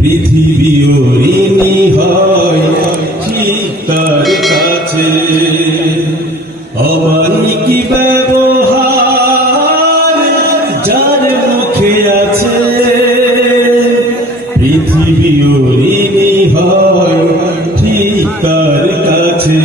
পৃথিবী ঋণী হয় ঠিক তার কাছে। অমায়িক ব্যবহার যার মুখে আছে, পৃথিবী ঋণী হয় ঠিক তার কাছে।